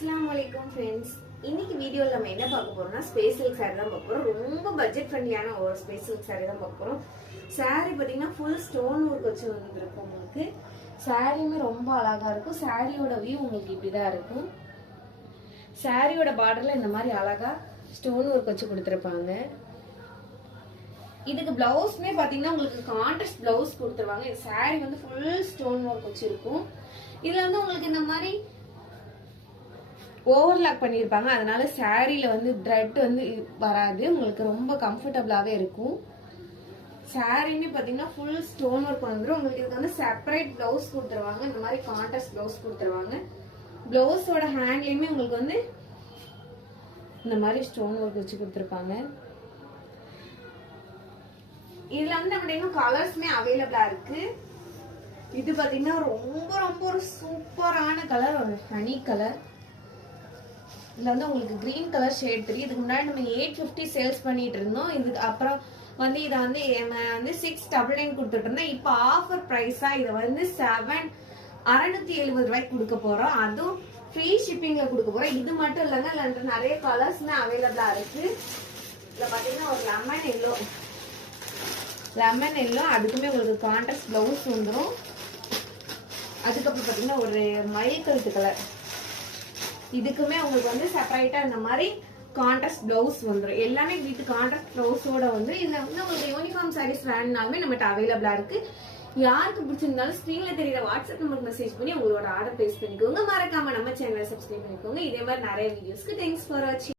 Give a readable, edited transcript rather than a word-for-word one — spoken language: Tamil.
அஸ்ஸலாமுஅலைக்கும் ஃப்ரெண்ட்ஸ். இன்னைக்கு வீடியோல நம்ம என்ன பார்க்க போறோம்னா ஸ்பேஸ் சில்க் saree தான் பார்க்க போறோம். ரொம்ப பட்ஜெட் ஃப்ரெண்ட்லியான ஒரு ஸ்பேஸ் சில்க் saree தான் பார்க்க போறோம். saree பாத்தீங்கன்னா ஃபுல் ஸ்டோன் ஒர்க் வச்சு வந்திருக்கும். உங்களுக்கு சாரியுமே ரொம்ப அழகா இருக்கும். சாரியோட வியூ உங்களுக்கு இப்படிதான் இருக்கும். சாரியோட பார்டர்ல இந்த மாதிரி அழகா ஸ்டோன் ஒர்க் வச்சு கொடுத்துருப்பாங்க. இதுக்கு பிளவுஸ்மே பாத்தீங்கன்னா உங்களுக்கு கான்ட்ராஸ்ட் பிளவுஸ் கொடுத்துருவாங்க. இந்த saree வந்து ஃபுல் ஸ்டோன் ஒர்க் வச்சிருக்கும். இதுல வந்து உங்களுக்கு இந்த மாதிரி ஓவர்லாக் பண்ணியிருப்பாங்க. அதனால சாரீல வந்து த்ரெட் வந்து வராது. உங்களுக்கு ரொம்ப கம்ஃபர்டபுளாவே இருக்கும். சாரியுமே பாத்தீங்கன்னா ஃபுல் ஸ்டோன் ஒர்க் வந்துடும். உங்களுக்கு இதுக்கு வந்து செப்பரேட் பிளவுஸ் கொடுத்துருவாங்க. இந்த மாதிரி கான்ட்ராஸ்ட் பிளவுஸ் கொடுத்துருவாங்க. பிளவுஸோட ஹேண்ட்லயுமே உங்களுக்கு வந்து இந்த மாதிரி ஸ்டோன் ஒர்க் வச்சு கொடுத்துருப்பாங்க. இதுல வந்து நம்ம இன்னும் கலர்ஸ்மே அவைலபிளா இருக்கு. இது பாத்தீங்கன்னா ரொம்ப ரொம்ப ஒரு சூப்பரான கலர், ஒரு ஹனி கலர். இதுல வந்து உங்களுக்கு கிரீன் கலர் ஷேட் தெரியும். இதுக்கு முன்னாடி நம்ம 850 சேல்ஸ் பண்ணிட்டு இருந்தோம். இதுக்கு அப்புறம் வந்து இதை வந்து 699 கொடுத்துட்டு இருந்தோம். இப்போ ஆஃபர் பிரைஸா இதை வந்து 670 ரூபாய்க்கு கொடுக்க போறோம். அதுவும் ஃப்ரீ ஷிப்பிங்ல கொடுக்க போறோம். இது மட்டும் இல்லைங்க, இதுல நிறைய கலர்ஸ்மே அவைலபிளா இருக்கு. இதுல பாத்தீங்கன்னா ஒரு லெமன் எல்லோ அதுக்குமே உங்களுக்கு கான்ட்ராஸ்ட் பிளவுஸ் வந்துடும். அதுக்கப்புறம் பாத்தீங்கன்னா ஒரு மயில் கழுத்து கலர், இதுக்குமே உங்களுக்கு வந்து செப்பரேட்டா இந்த மாதிரி கான்ட்ராஸ்ட் பிளவுஸ் வந்துடும். எல்லாமே வீட்டு கான்ட்ராஸ்ட் பிளவுஸோட வந்து இதுல வந்து உங்களுக்கு யூனிஃபார்ம் சாரீஸ் வேணும்னாலுமே நம்மகிட்ட அவைலபிளா இருக்கு. யாருக்கு பிடிச்சிருந்தாலும் ஸ்கிரீன்ல தெரியற வாட்ஸ்அப் நம்பருக்கு மெசேஜ் பண்ணி உங்களோட ஆர்டர் பிளேஸ் பண்ணிக்கோங்க. மறக்காம நம்ம சேனலை சப்ஸ்கிரைப் பண்ணிக்கோங்க. இதே மாதிரி நிறைய வீடியோஸ்க்கு தேங்க்ஸ் ஃபார் வாட்சிங்.